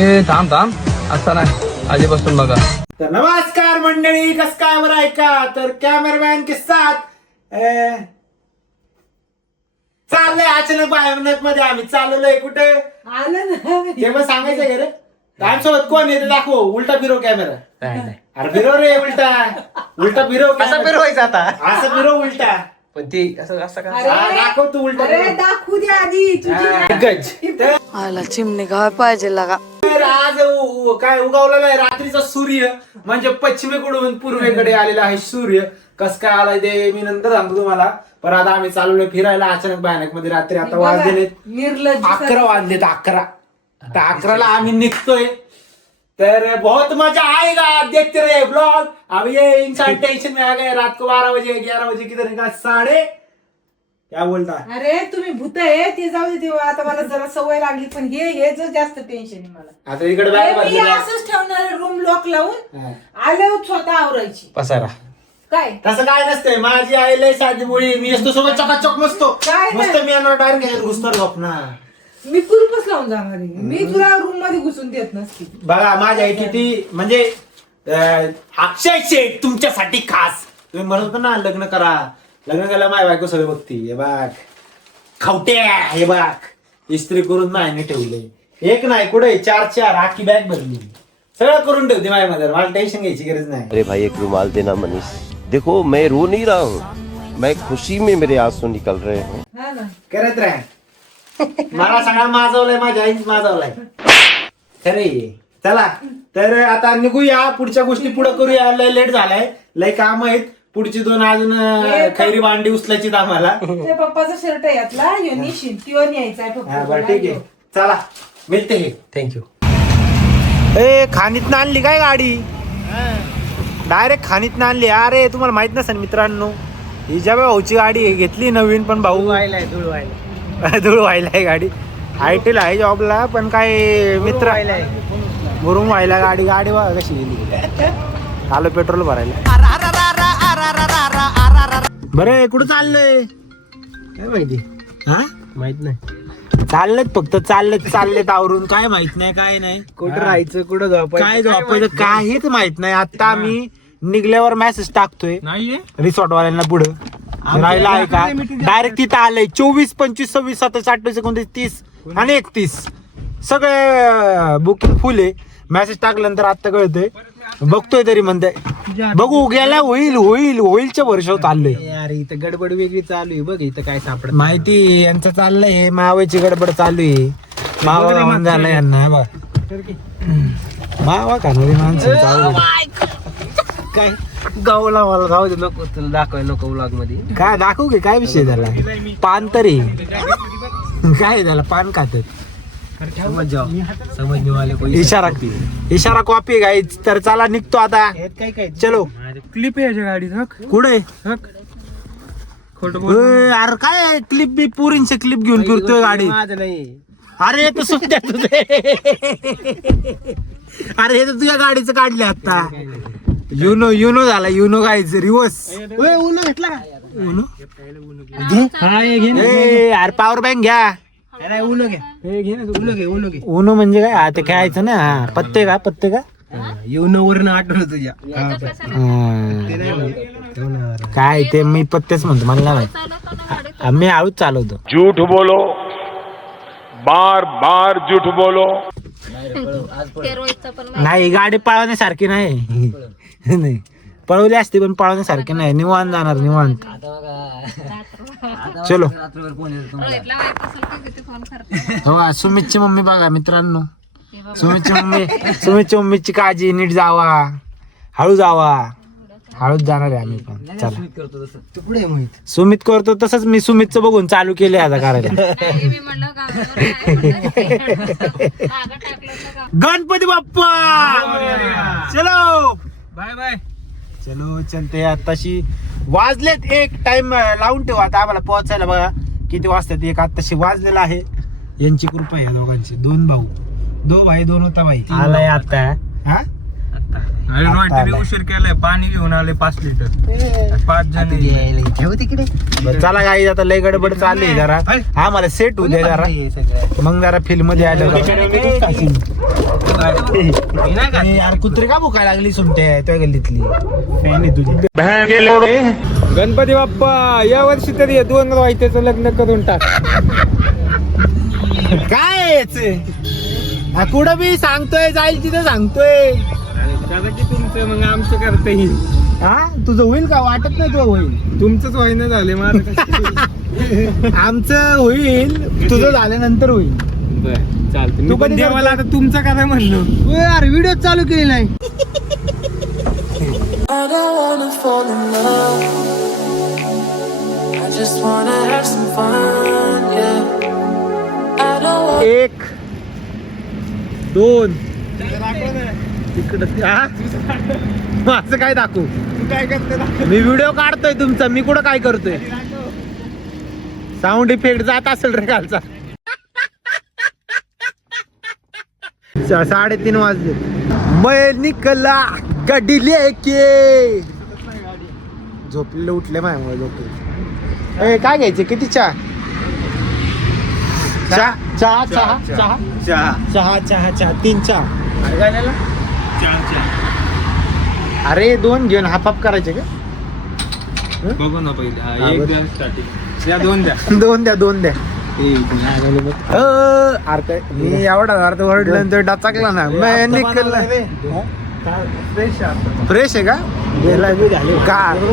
ए थांब आता नाही आधीपासून बघा. तर नमस्कार मंडळी, कस काय बरं ऐका. तर कॅमेरामॅन के साथ चाललंय अचानक बाहेर मध्ये आम्ही चाललोय कुठे आलं ना ते पण सांगायचं का रे. आमच्यासोबत कोण येते दाखव. उलटा फिरव कॅमेरा. अरे फिरव रे उलटा फिरव. असं फिरवायचं आता. असं फिरव उलटा. पण ती असं का दाखव तू उलटा. अरे दाखवू दे आधी तुझी गज. आला चिमणी काय पाहिजे लागा. तर आज काय उगवलेला आहे रात्रीचा सूर्य, म्हणजे पश्चिमेकडून पूर्वेकडे आलेला आहे सूर्य. कस काय आलाय ते मी नंतर सांगतो तुम्हाला. पण आता आम्ही चाललोय फिरायला अचानक भयानक मध्ये. रात्री आता वाजलेत निर्लज्ज 11 वाजलेत 11. आता 11ला आम्ही निघतोय. तर बहुत मजा आएगा, देखते रहे ब्लॉग. अब ये इंसान टेंशन में आ गए. रात को 12 बजे 11 बजे किधर निकला 3:30. क्या बोलता. अरे तुम्ही भूत आहे ते जाऊ दे. तेव्हा आता मला जरा सवय लागली, पण हे जर जास्त टेन्शन आहे मला. आता इकडे बॅग मी भरली. असंच ठेवणार रूम लॉक लावून आल्यावर स्वतः आवरायची. पसारा. काय तसं काय नसतंय. माझी आई लय साधी मुळी. मी असतो सोबत चकाचक मस्तो काय मस्त. मी येणार डायरेक्ट घुसणार झोपणार. मी कुलूपच लावून जाणार आहे. मी तुला रूम मध्ये घुसून देत नसते. बघा माझी आई किती म्हणजे अक्षय शेठ तुमच्यासाठी खास. तुम्ही म्हणत होता ना लग्न करा. लग्न करायला माझ्या बायको सगळं बघती. हे बघ खवट्या. हे बघ इस्त्री करून नाही ठेवले. एक नाही कुठे 4 आखी बॅग भरली. सगळं करून ठेवते माझ्या मध्ये. मला टेन्शन घ्यायची गरज नाही. अरे भाई एक रुमाल देना मनीष. देखो मैं रो नहीं रहा हूँ, मैं खुशी में मेरे आंसू निकल रहे हैं. हा ना करत राह. मला सगळा माजवलाय. माझ्या आईच माजवलाय. खरे चला तर आता निघूया. पुढच्या गोष्टी पुढे करूया. लय लेट झालाय. लय काम आहेत. पुढची 2 अजून खैरी भांडी उचलायची आम्हाला. ते पप्पाचा शर्ट आहे यातला निशिन त्यो न्यायचा आहे हा, बरं ठीक आहे. चला मिळते. थँक्यू. ए खाणीतनं आणली काय गाडी. डायरेक्ट खाणीतनं आणली. अरे तुम्हाला माहित नसेल मित्रांनो, ही ज्या भाऊची गाडी घेतली नवीन. पण भाऊ धूळ व्हायलाय गाडी. ITला आहे जॉबला. पण काय मित्र मुरुम व्हायला गाडी बघा कशी गेली. आलो पेट्रोल भरायला. बरं कुठं चाललंय काय माहिती. हा माहित नाही. चाललेत फक्त चाललेत आवरून. काय माहित नाही काय नाही. कुठं राहायचं कुठं झोपायचं काय झोपायचं काहीच माहित नाही. आता आम्ही निघल्यावर मेसेज टाकतोय रिसॉर्ट वाल्यांना. पुढं राहिला आहे का. डायरेक्ट तिथं आलंय 24, 25, 26, 27, 28, 29, 30 आणि 31 सगळे बुकिंग फुल आहे. मेसेज टाकल्यानंतर आता कळतंय. बघतोय तरी म्हणते बघू गेला होईलच्या वर्षावर चाललोय. यार इथं गडबड वेगळी चालू आहे. बघ इथं काय सापडत माहिती यांचं चाललंय. मावाची गडबड चालू आहे. मावा झाला यांना. मावा खाणारी माणसं काय गावला मला जाऊ दे. नको तुला दाखवाय नको ब्लॉग मध्ये. काय दाखवू की काय विषय झाला. पान तरी काय झालं. पान खातात. समज वाले कोई इशारा कॉपी गाईच. तर चला निघतो आता. काय चलो. क्लिप आहे याच्या गाडीत. कुठे खोट अरे काय क्लिप बी पुरींचे क्लिप घेऊन फिरतोय गाडी. माझं नाही. अरे हे तर सुद्धा तुझे. अरे हे तर तुझ्या गाडीचं काढले आता. युनो झाला. युनो गाईच रिवर्स. उन्हा घेतला उनो घे. अरे पॉवर बँक घ्या. उन्हा घ्या. घे ना उन्हा घे. उनो म्हणजे काय. ते खेळायचं ना. पत्ते का युनो वरून आठवलं तुझ्या. काय ते मी पत्तेच म्हणतो. मला नाही माहित. मी हळूच चालवतो. झूठ बोलो, बार बार झूठ बोलो. नाही गाडी पळवण्यासारखी नाही. नाही पळवली असते पण पळवण्यासारखी नाही. निवांत जाणार निवांत. चलो. हो सुमितची मम्मी बघा मित्रांनो. सुमितची मम्मीची काळजी. नीट जावा. हळू जावा. हळूच जाणार आहे आम्ही पण. चला तू पुढे मोहित. सुमित करतो तसंच मी सुमितचं बघून चालू केले आता करायला. गणपती बाप्पा. चलो बाय बाय. चलो चलते. आताशी वाजलेत 1. टाइम लावून ठेवा आता आम्हाला पोहोचायला. बघा किती वाजतात. 1 आताशी वाजलेला आहे. यांची कृपा आहे दोघांची. 2 भाऊ. 2 भाई 2 होता भाई. आलाय आता. हा उशीर केलाय. पाणी घेऊन आले 5 लिटर. 5 जण ठेव तिकडे. बरं चला गाई आता लय गडबड चालली आहे जरा. हा मला सेट होऊ दे जरा. मग जरा फिल्म मध्ये आलं. यार कुत्रे का भुकायला लागली सुमटे त्या गल्लीतली फॅन आहे तुझी. गणपती बाप्पा या वर्षी तरी 2 वाईट्याचं लग्न करून टाक. काय याचे कुठं बी सांगतोय जाईल तिथे सांगतोय. की तुमचं मग आमचं करता येईल. हा तुझं होईल का? वाटत नाही तुझं होईल. तुमचंच व्हायनं झाले माझं. आमचं होईल, तुझं झाल्यानंतर होईल. चालतं. तू तू पण कधी देवाला आता तुमचं काय म्हणलो. यार व्हिडिओ चालू केली नाही. I don't wanna fall in love. I just wanna have some fun, yeah. I don't want 1 2 तिकडं माझं काय दाखवू? काय करतो मी व्हिडिओ काढतोय तुमचा, मी कुठं काय करतोय? साऊंड इफेक्ट जात असेल रे कालचा. 3:30 वाजले. मैं निकला गाडी लेके. झोपलेले उठले माझ्यामुळे झोपले. काय घ्यायचे? किती चहा? चहा चहा चहा चहा चहा चहा चहा 3 चहा. अरे 2 घेऊन हाफ हाफ करायचे का? बघू ना पहिले. हा, एक द्या स्टार्टिंग. या 2 द्या. 2 द्या. अरे काय मी एवढा अर्ध वरडल्यानंतर डाचाकला ना. मैं निकला फ्रेश आहे का?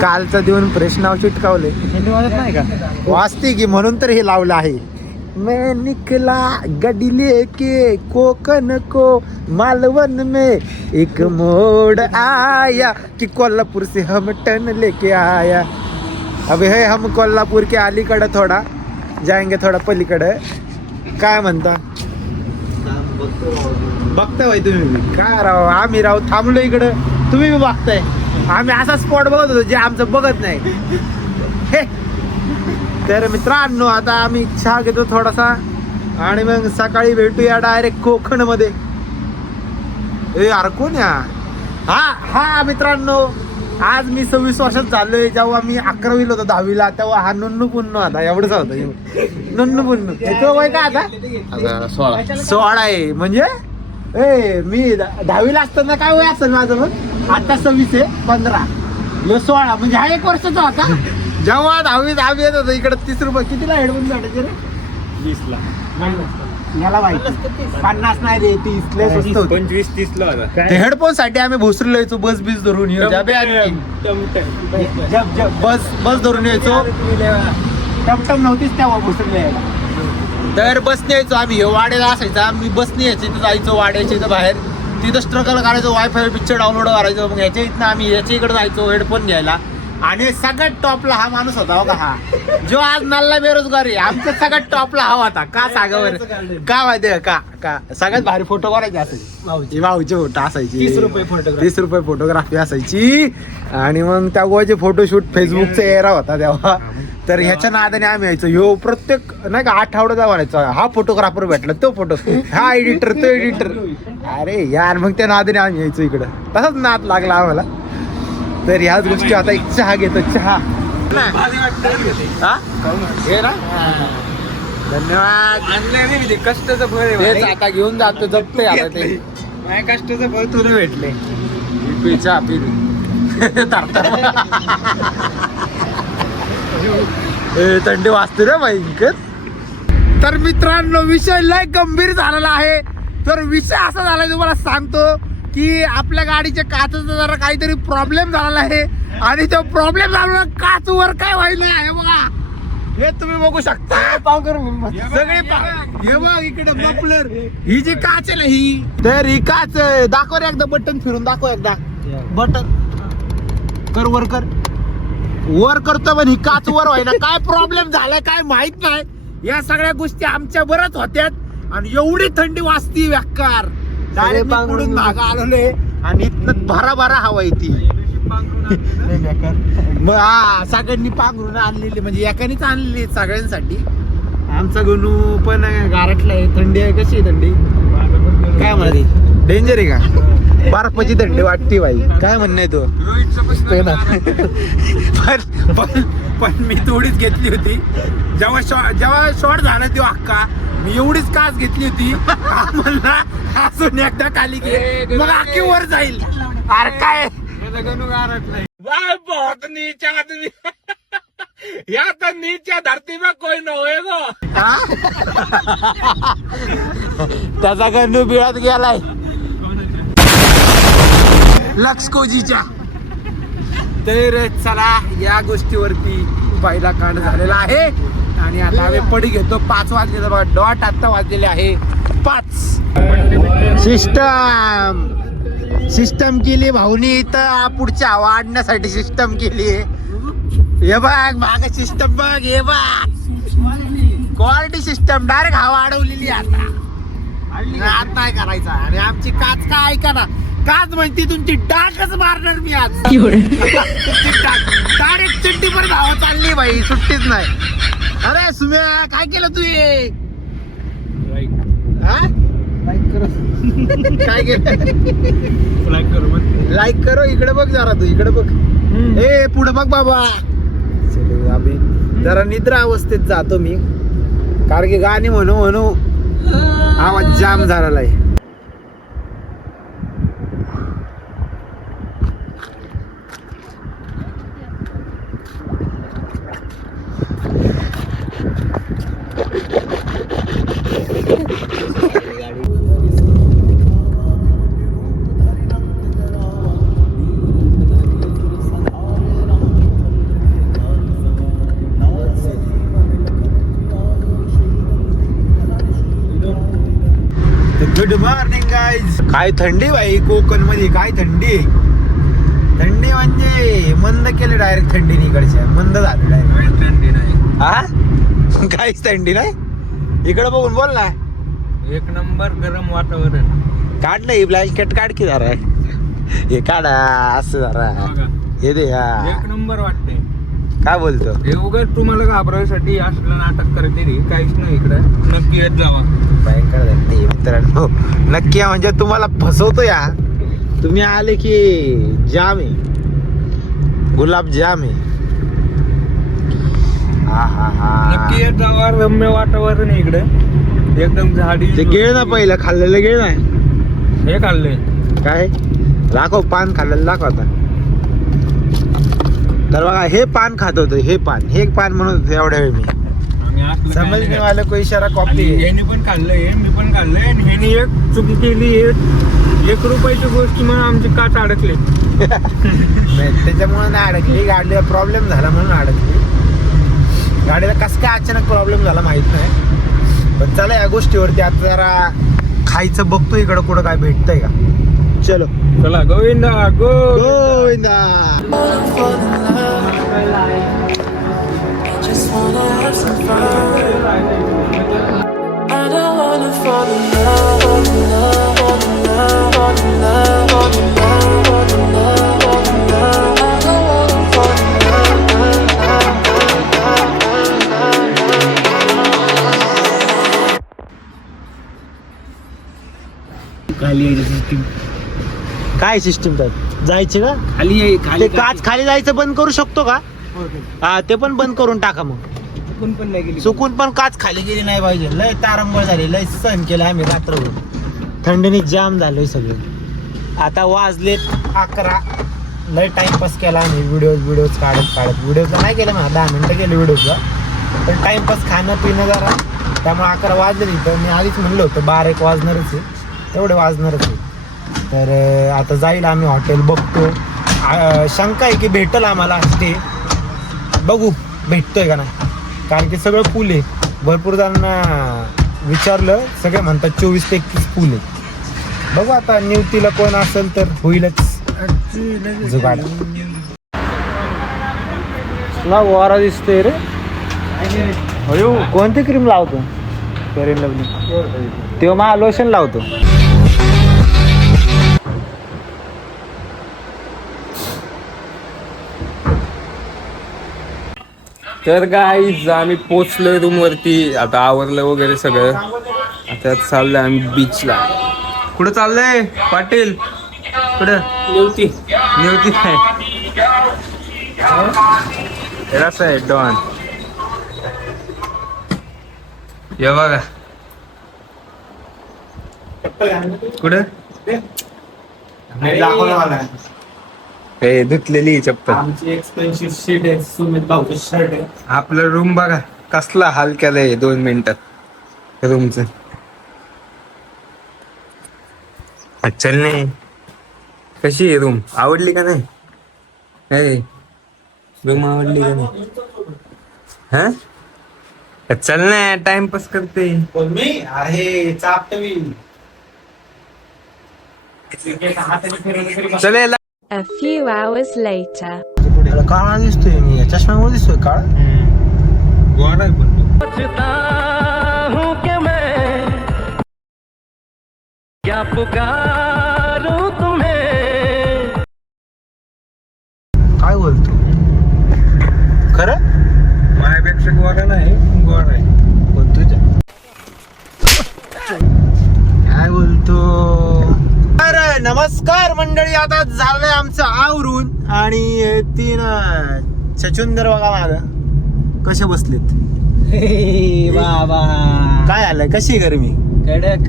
कालचा देऊन फ्रेश नाव चिटकावले. नाही का वाचते की म्हणून तर हे लावलं आहे. मैं निकला गाड़ी लेके कोकन को मालवन में एक मोड़ आया कि कोल्हापुर से हम टन लेके आया. अबे है हम कोल्हापुर के अलीकडे थोडा जाएंगे थोडा पलीकडे. काय म्हणता? बघताय भाई तुम्ही काय राव? आम्ही राव थांबलो इकडं, तुम्ही बी बघताय. आम्ही असा स्पॉट बघत होतो जे आमचं बघत नाही. हे तर मित्रांनो आता आम्ही चहा घेतो थोडासा आणि मग सकाळी भेटूया डायरेक्ट कोकण मध्ये. यार कोण या? हा मित्रांनो आज मी 26 वर्षात झालोय. जेव्हा मी 11वीला होतो 10वीला तेव्हा हा नुन्नू पुन्नू आता एवढंच होतं. नुन्नू पुन्नू तो वय का आता 16 आहे. म्हणजे मी 10वीला असताना काय वय असेल माझं? मग आता 26 आहे 15 16 म्हणजे हा 1 वर्षाचा होता. जेव्हा 10वीत आम्ही येत होतो इकडे 30 रुपये कितीला हेडफोन भेटायचे रे? 20ला. याला माहिती 50 नाही रे 30 लय स्वस्त होते. 25-30 ला होता. ते हेडफोन साठी आम्ही भोसरीला यायचो बस बीस धरून बस धरून यायचो. टमटम नव्हतीच तेव्हा भोसरीला यायला. तर बसने यायचो आम्ही. वाड्याला असायचा मी बसने यायची तिथं जायचो वाड्याच्या इथं बाहेर. तिथं स्ट्रगल करायचो. वायफाय पिक्चर डाउनलोड करायचो. मग याच्या इथनं आम्ही याच्या इकडे जायचो हेडफोन घ्यायला. आणि सगळ्यात टॉपला हा माणूस होता बघा. हा जो आज नाल्ला बेरोजगार आहे आमच्या सगळ्यात टॉपला हा होता. का सांगावर का माहितीये का? सगळ्यात भारी फोटो करायचे असायचे. भाऊचे फोटो असायचे. 30 रुपये फोटोग्राफी असायची. आणि मग त्या गोवाचे फोटोशूट फेसबुकचा एरा होता तेव्हा. तर ह्याच्या नादाने आम्ही यायचो. ह्यो प्रत्येक नाही का आठवड्याचा म्हणायचा हा फोटोग्राफर भेटला तो फोटो, हा एडिटर तो एडिटर. अरे यार मग त्या नादाने आम्ही यायचो इकडं. तसाच नाद लागला आम्हाला. तर ह्याच गोष्टी आता एक चहा घेतो. चहा धन्यवाद. कष्टाचं फळ आहे. तेच आता घेऊन जातो जपतोय आता ते. माझ्या कष्टाचं फळ तुला भेटले. चहा पी थंडी वाजते रे भयंकर. तर मित्रांनो विषय लय गंभीर झालेला आहे. तर विषय असा झाला तुम्हाला सांगतो की आपल्या गाडीच्या काचेचा जरा काहीतरी प्रॉब्लेम झालेला आहे. आणि तो प्रॉब्लेम झाला काच वर काय व्हायला आहे बघा. हे तुम्ही बघू शकता. सगळे हे बघ इकडे मफलर ही जी काच आहे ना ही. तर ही काच दाखव रे एकदा. बटन फिरून दाखव एकदा. बटन कर वर कर. वर करतो पण ही काच वर व्हायला काय प्रॉब्लेम झालाय काय माहित नाही. या सगळ्या गोष्टी आमच्या बरच होत्यात. आणि एवढी थंडी वाजती व्याकार. डायरेक्ट पुढून मागं आलेले आणि इथनं भरा हवा येते. मग हा सगळ्यांनी पांघरून आणलेली म्हणजे एकानेच आणलेली सगळ्यांसाठी. आमचा गणू पण गारटला आहे. थंडी आहे. कशी आहे थंडी? काय म्हणते? डेंजर आहे का? बर्फाची थंडी वाटते बाई. काय म्हणणं आहे तो? पण मी थोडीच घेतली होती. जेव्हा शॉर्ट झाला तो अक्का मी एवढीच काच घेतली होती म्हणला अजून एकदा खाली घे मग आखी वर जाईल. अरे काय बहुत नीचा आदमी या तो नीचा धरती में कोई न होएगा. त्याचा गंडू बिळात गेलाय लक्ष्कोजीच्या. तर चला या गोष्टीवरती पहिला कांड झालेला आहे आणि आता आम्ही पडी घेतो. 5 वाजले बघा डॉट. आता वाजलेले आहे 5. सिस्टम केली भाऊनी इथं पुढच्या हवा आणण्यासाठी सिस्टम केली. हे बघ माग सिस्टम बघ. हे बघ क्वालिटी सिस्टम डायरेक्ट हवा अडवलेली. आता आत नाही करायचा. आणि आमची काच काय ऐका ना काच म्हणते तुमची डाकच मारणार मी आज. डायरेक्ट चिट्टी परत हवा चालली बाई सुट्टीच नाही. अरे सुम्या काय केलं तू हे काय केलं. लाईक करो इकडे बघ जरा तू इकडे बघ. ए पुढे बघ बाबा. चलो आम्ही जरा निद्रा अवस्थेत जातो मी कारण की गाणी म्हणू म्हणू आवाज जाम झालेला आहे. Good morning guys. काय थंडी बाई कोकण मध्ये काय थंडी. थंडी म्हणजे मंद केले डायरेक्ट थंडीने इकडच्या मंद झाली डायरेक्ट. थंडी नाही हा काहीच थंडी नाही. इकडे बघून बोल ना. एक नंबर गरम वातावरण. काढ नाही ब्लँकेट काढ की जरा. हे काढा असं जरा हे दे. एक नंबर वाटते. काय बोलतो हे उगाच तुम्हाला घाबरायसाठी असलं नाटक करते रे. काहीच नाही इकडे. नक्की येत जावा. भयंकर थंडी मित्रांनो. नक्की म्हणजे तुम्हाला फसवतो या. तुम्ही आले की जाम आहे गुलाब जाम आहे. हा हा हा नक्की येत जावा. रम्य वातावरण आहे इकडे एकदम. झाडी ते गिळ ना पहिलं खाल्लेलं गिळ नाही. हे खाल्ले काय दाखव पान खाल्लेलं दाखव आता. तर बघा हे पान खात होतं. हे पान म्हणत होतं एवढ्या वेळ मी. समजणे वाले को इशारा कॉपी. ह्याने पण खाल्लंय मी पण खाल्लंय. आणि ह्याने एक चुकी केली. 1 रुपयाची गोष्ट म्हणून आमची काच अडकली. त्याच्यामुळे नाही अडकली. गाडीला प्रॉब्लेम झाला म्हणून अडकली. गाडीला कसं काय अचानक प्रॉब्लेम झाला माहित नाही. पण चला या गोष्टीवरती आता जरा खायचं बघतो इकडं कुठं काय भेटतंय का. चलो चला Govinda Govinda. Just wanna have some fun. I don't wanna fall in love, fall in love, fall in love, fall in love, fall in love, fall in love, fall in love. I don't wanna fall in काय system जायचे का खाली ते काच खाली जायचं बंद करू शकतो का. हा ते पण बंद करून टाका मग. पण नाही गेली. चुकून पण काच खाली गेली नाही पाहिजे. लय तारंबळ झाली. लय सहन केलं आम्ही रात्रभर. थंडीने जाम झालोय सगळं. आता वाजलेत 11. लय टाइमपास केला आम्ही. व्हिडिओज काढत व्हिडिओचं नाही केलं म्हणा. 10 मिनिटं केलं व्हिडिओचं. पण टाइमपास खाणं पिणं जरा. त्यामुळे 11 वाजले नाही. तर मी आधीच म्हणलं होतं 12-1 वाजणारच आहे. तेवढे वाजणारच आहे. तर आता जाईल आम्ही हॉटेल बघतो. शंका आहे की भेटल आम्हाला स्टे. बघू भेटतोय का नाही. कारण की सगळं फुल आहे. भरपूर जणांना विचारलं सगळे म्हणतात 24 ते 31 फुल आहे. बघू आता निवतीला कोण असेल तर होईलच जुगाड. तुला वारा दिसतोय रे. अयो कोणती क्रीम लावतो. Fair and lovely. तेव्हा मला लोशन लावतो. तर गाईज आम्ही पोचलोय रूम वरती. आता आवरलं वगैरे सगळं. आता चाललंय आम्ही बीचला. कुठं चाललंय पाटील. कुठं निवती आहे डॉन. हे बघा चप्पल घाल. कुठं दाखव ना मला. हे धुतलेली चप्पल. आमची एक्सपेन्सिव्ह शीट आहे, सुमित भाऊचं शर्ट आहे. आपलं रूम बघा कसला हाल केलाय 2 मिनिटात रूमच. चल नाही कशी आहे रूम, आवडली का नाही? रूम आवडली का नाही? हा चल ना, टाइमपास करते. कोण मी? अरे चापट मी. हाताने फिरवलं तरी बस. चल A few hours later. काळा दिसतोय मी, चष्म्यामुळे दिसतोय काळ. गोड आहे पण काय बोलतो खरं? माझ्यापेक्षा गोड नाही, गोड आहे. बोलतोय काय बोलतो? अरे नमस्कार मंडळी, आता झालंय आमचं आवरून आणि 3 छचुंदर बघा माग कसे बसलेत. बाबा काय आलंय, कशी गरमी? कडक.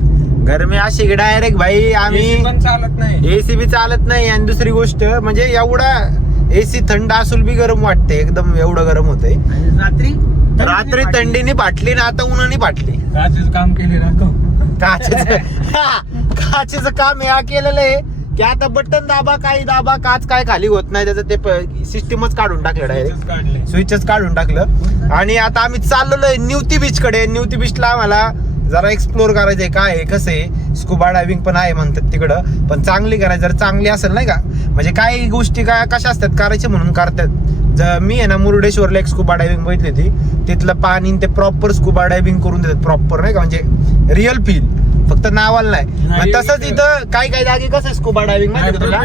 गरमी अशी की डायरेक्ट भाई आम्ही पण चालत नाही. एसी बी चालत नाही. आणि दुसरी गोष्ट म्हणजे एवढा एसी थंड असून बी गरम वाटते एकदम, एवढं गरम होतंय. रात्री थंडीने फाटली ना, आता उन्हाने फाटली. काचेच काम केले ना तो. काचेचं काम या केलेलं आहे की आता बटन दाबा काही दाबा, काच काय खाली होत नाही, त्याचं ते सिस्टीमच काढून टाकलं, डायरेक्ट काढले. स्विचच काढून टाकलं. आणि आता आम्ही चाललेलो आहे निवती बीच कडे. निवती बीचला आम्हाला जरा एक्सप्लोर करायचंय, काय आहे कसं आहे. स्कुबा डायव्हिंग पण आहे म्हणतात तिकडं, पण चांगली करायची. जर चांगली असेल नाही का, म्हणजे काही गोष्टी काय कशा असतात करायचे म्हणून करतात. मी आहे ना मुरुडेश्वरला एक स्कुबा डायव्हिंग बघितली होती. तिथलं पाणी ते प्रॉपर स्कुबा डायव्हिंग करून देतात, प्रॉपर नाही का, म्हणजे रिअल फील, फक्त नावाला नाही. तसंच इथं काही काही जागी कसं स्कुबा डायव्हिंग माहिती का तुला?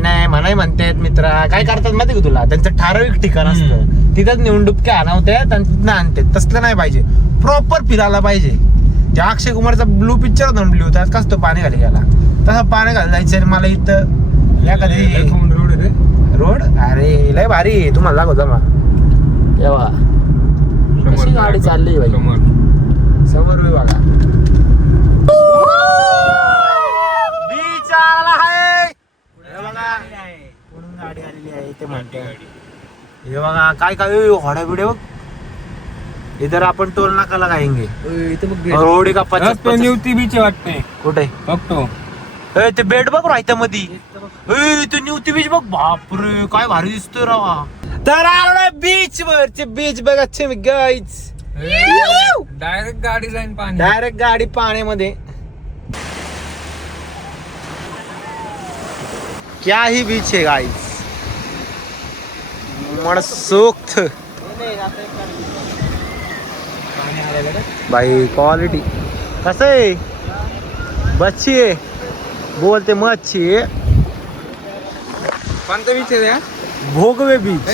नाही म्हणाय म्हणतात मित्रा, काय करतात माहिती का तुला? त्यांचं ठराविक ठिकाण असतं, तिथंच नेऊन डुबक्या आणवतात आणि तिथनं आणतात. तसलं नाही पाहिजे, प्रॉपर फिरायला पाहिजे. त्या अक्षय कुमारचा ब्लू पिक्चर होता, ब्लू त्यात कसं तो पाणी खाली गेला, तसं पाणी खाली जायचं. आणि मला इथं एखादी रोड, अरे लय भारी, तुम्हाला दाखवतो मग. तेव्हा कशी गाडी चालली बाई, समोर बी बघा. बीच आला आहे, हे बघा पुढून गाडी आलेली आहे ते म्हणते. हे बघा काय काय होड्या बिड्या बघ. इधर आपण टोल नाकाला गायंगे. रोड का 50 निवती बीच वाटते कुठे बघतो. ते बेड बघ राहत्या मध्ये, ते निवती बीच बघ. बापरे काय भारी दिसतोय रावा. तर आलो बीच वरचे बीच बघा गाईच. डायरेक्ट गाडी जाईन पाणी, डायरेक्ट गाडी पाण्यामध्ये. क्या ही बीच है गाइस, मनसोक्त भाई. क्वालिटी कसं आहे, बच्ची आहे बोलते मच्छी आहे. कोणतं बीच आहे या? भोगवे बीच.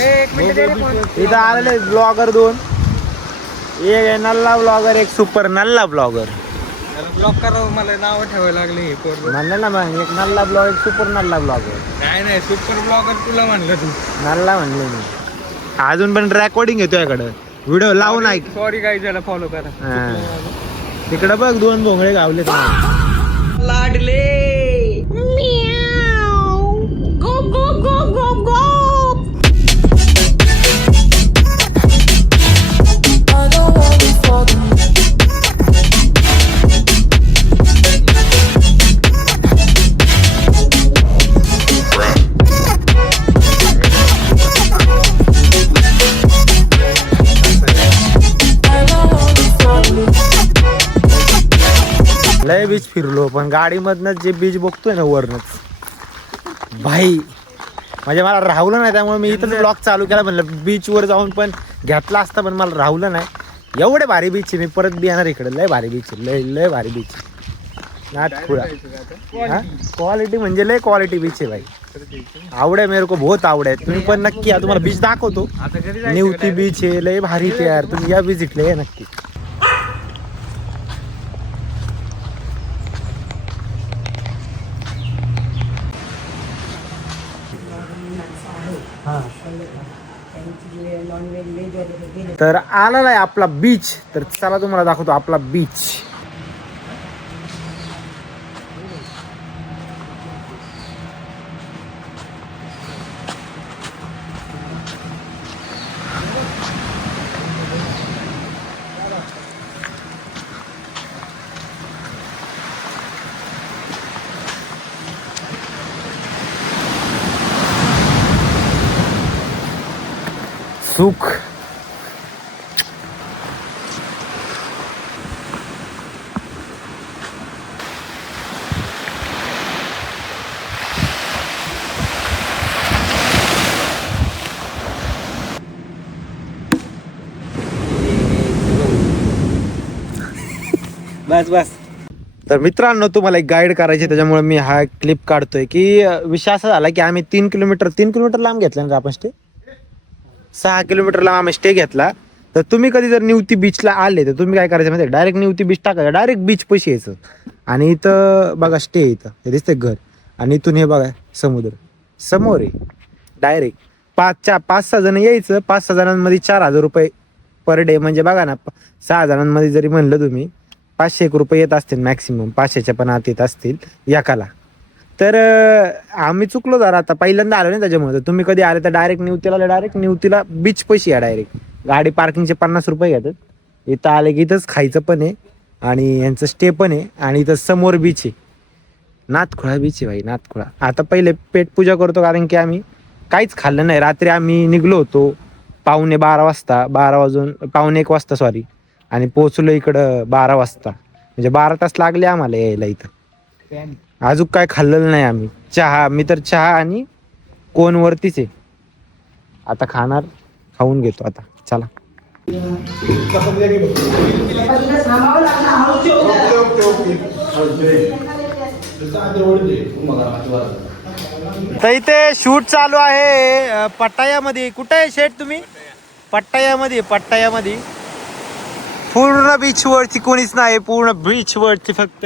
इथं आलेले ब्लॉगर 2, एक आहे नल्ला ब्लॉगर, एक सुपर नल्ला ब्लॉगर. ब्लॉक करावं, मला नाव ठेवायला लागले. म्हणलं ना मग, एक नल्ला ब्लॉग, एक सुपर नल्ला ब्लॉगर. नाही सुपर ब्लॉगर तुला म्हणलं तू. नल्ला म्हणले मी. अजून पण रेकॉर्डिंग येतो याकडं, व्हिडिओ लावून ऐक. सॉरी काय त्याला फॉलो करा. तिकडं बघ 2 भोंगळे गावले लाडले. Go, go, go, go, go. I don't wanna fall in love. लय बीच फिरलो, पण गाडीमधनच जे बीच बघतोय ना वरनच भाई, म्हणजे मला राहुलं नाही. त्यामुळे मी इथंच ब्लॉग चालू केला. म्हणलं बीच वर जाऊन पण घेतला असता, पण मला राहुलं नाही. एवढे भारी बीच आहे, मी परत बी येणार इकडे. लय भारी बीच आहे, लय भारी बीच आहे. क्वालिटी म्हणजे लय क्वालिटी बीच आहे भाई. आवडे मेरे को बहुत आवडे. तुम्ही पण नक्की या, तुम्हाला बीच दाखवतो. निवती बीच आहे, लय भारी ते यार. तुम्ही या विजिटला या नक्की. तर आलेला आहे आपला बीच. तर चला तुम्हाला दाखवतो आपला बीच. सुख. बस बस. तर मित्रांनो तुम्हाला एक गाईड करायची त्याच्यामुळे मी हा क्लिप काढतोय की विषय असा झाला की आम्ही 3 किलोमीटर लांब घेतला ना आपण स्टे. 6 किलोमीटर लांब आम्ही स्टे घेतला. तर तुम्ही कधी जर निवती बीचला आले तर तुम्ही काय करायचं माहिती डायरेक्ट निवती बीच टाकायचं, डायरेक्ट बीच पैसे यायचं. आणि इथं बघा स्टे इथं हे दिसतंय घर, आणि इथून हे बघा समुद्र समोर आहे. डायरेक्ट 5-6 जण यायचं. 5-6 जणांमध्ये 4,000 रुपये पर डे. म्हणजे बघा ना 6 जणांमध्ये जरी म्हणलं तुम्ही 500 रुपये येत असतील मॅक्सिमम. 500च्या पण आत येत असतील एकाला. तर आम्ही चुकलो जरा, आता पहिल्यांदा आलो नाही त्याच्यामुळे. तर तुम्ही कधी आले तर डायरेक्ट निवतीला बीच पैसे या. डायरेक्ट गाडी पार्किंगचे 50 रुपये घेतात. इथं आले की इथंच खायचं पण आहे आणि यांचं स्टे पण आहे. आणि इथं समोर बीच आहे, नाथखोळा बीच आहे भाई, नाथखोळा. आता पहिले पेटपूजा करतो कारण की आम्ही काहीच खाल्लं नाही. रात्री आम्ही निघलो होतो 1:15 वाजता सॉरी, आणि पोहोचलो इकडं 12 वाजता. म्हणजे 12 तास लागले आम्हाला यायला इथं. अजून काय खाल्लेलं नाही आम्ही. मी तर चहा आणि कोण वरतीच आहे. आता खाऊन घेतो आता. चला. तर इथे शूट चालू आहे पट्टायामध्ये. कुठे आहे शेट तुम्ही? पट्टायामध्ये पूर्ण बीचवरती कोणीच नाही. पूर्ण बीचवरती फक्त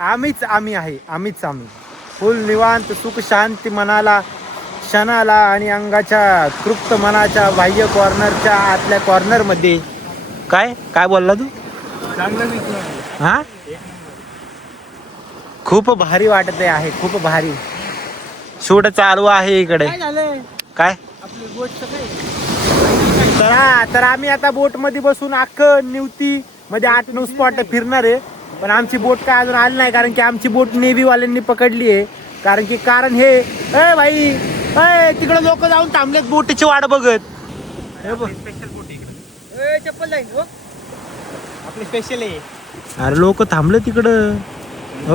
आम्ही आहे. फुल निवांत, सुख शांती मनाला, क्षणाला आणि अंगाच्या तृप्त मनाच्या बाह्य कॉर्नरच्या आतल्या कॉर्नर मध्ये. काय बोलला तू? हा, खूप भारी वाटत आहे. खूप भारी शूट चालू आहे इकडे. काय तर आम्ही आता बोट मध्ये बसून अख्खं निवती मध्ये 8-9 स्पॉट फिरणार आहे. पण आमची बोट काय अजून आली नाही कारण की आमची बोट नेव्हीवाल्यांनी पकडली आहे. कारण हे भाई तिकडे लोक जाऊन थांबलेत बोटीची वाट बघत. आपली स्पेशल आहे. अरे लोक थांबले तिकडं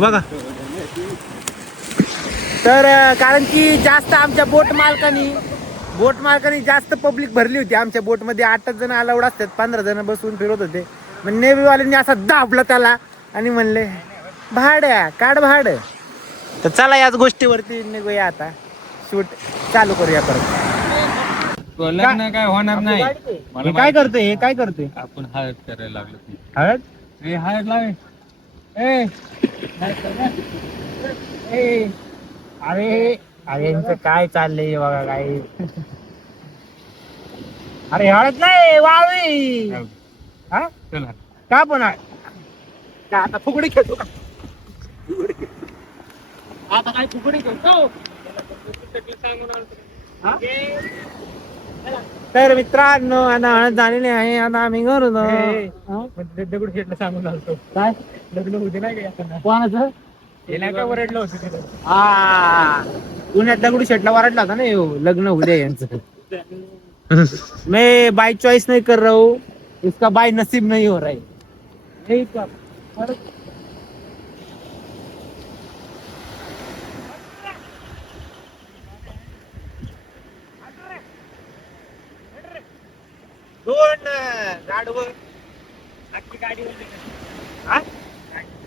बघा. तर कारण की जास्त आमच्या बोट मालकानी जास्त पब्लिक भरली होती. आमच्या बोटमध्ये 8 जण अलाउड असतात. 15 जण बसून फिरत होते. मग नेव्हीवाल्यांनी असा दाबला त्याला आणि म्हणले काढ भाडं. तर चला याच गोष्टीवरती निघूया आता. शूट चालू करूया परत. लग्न काय होणार नाही. काय करतोय आपण हळद करायला लागलो. हळद लावे. अरे यांचं काय चाललंय बघा काय. अरे हळद नाही वाळवी. हा चला. का पण आता फुगडी खेळतो. आता काय फुगडी खेळतो. तर मित्रांनो आता हळद झालेली आहे. आता आम्ही करू दगड शेटला सांगून आलतो. काय लग्न होते नाही का कोणाचं? हे नाही का वरडलं होतं तिथं. पुण्यात दगडू शेटला वरडला होता ना लग्न उद्या यांचं. मैं बाय चॉइस नहीं कर रहा हूँ, इसका बाय नसीब नहीं हो रहा है.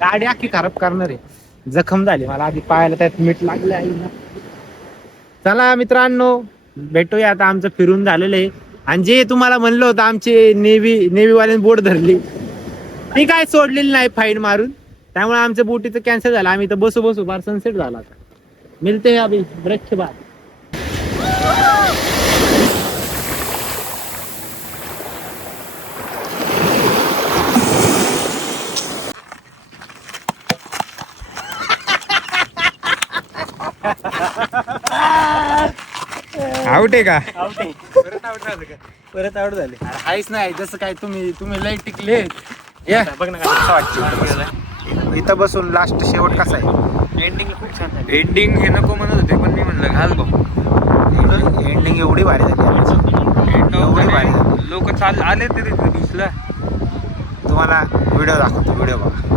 गाडी अख्खी खराब करणार आहे. जखम झाली मला आधी पायाला, त्यात मीठ लागले आहे ना. चला मित्रांनो भेटूया आता. आमचं फिरून झालेलं आहे. आणि जे तुम्हाला म्हणलं होतं आमचे नेव्हीवाल्याने बोट धरली ती काय सोडलेली नाही फाईन मारून. त्यामुळे आमच्या बोटीचं कॅन्सल झालं. आम्ही तर बसू बार सनसेट झाला. मिळते अभि वृक्ष बार. आउट आहे का? परत आउट झाले. हायच नाही जसं काय तुम्ही लय टिकले. बघ ना कसं वाटतं इथं बसून. लास्ट शेवट कसा आहे? एंडिंग खूप छान आहे. एंडिंग हे नको म्हणत होते पण मी म्हणलं घाल भाऊ. एंडिंग एवढी भारी झाली. एवढी भारी झाली. लोक चाल आले तरी बीचला. तुम्हाला व्हिडिओ दाखवतो, व्हिडिओ बघा.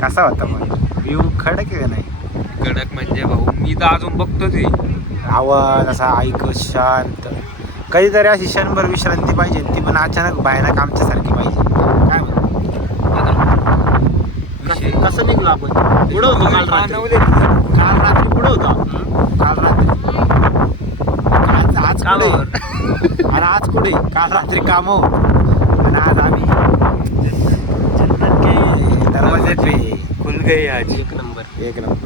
कसा होता मग व्ह्यू? खडक आहे का नाही? कडक म्हणजे भाऊ मी तर अजून बघतो ते आवाज असा ऐकत शांत. कधीतरी अशी क्षणभर विश्रांती पाहिजे, ती पण अचानक भयानक आमच्यासारखी पाहिजे. काय म्हणतो? कसं निघलो आपण? पुढं होतो काल रात्री. काल रात्री पुढं होतो आपण. काल रात्री आज कुठे? आणि आज कुठे? काल रात्री काम आणि आज आम्ही जन्नत के दरवाजे पे खुल गए आज. एक नंबर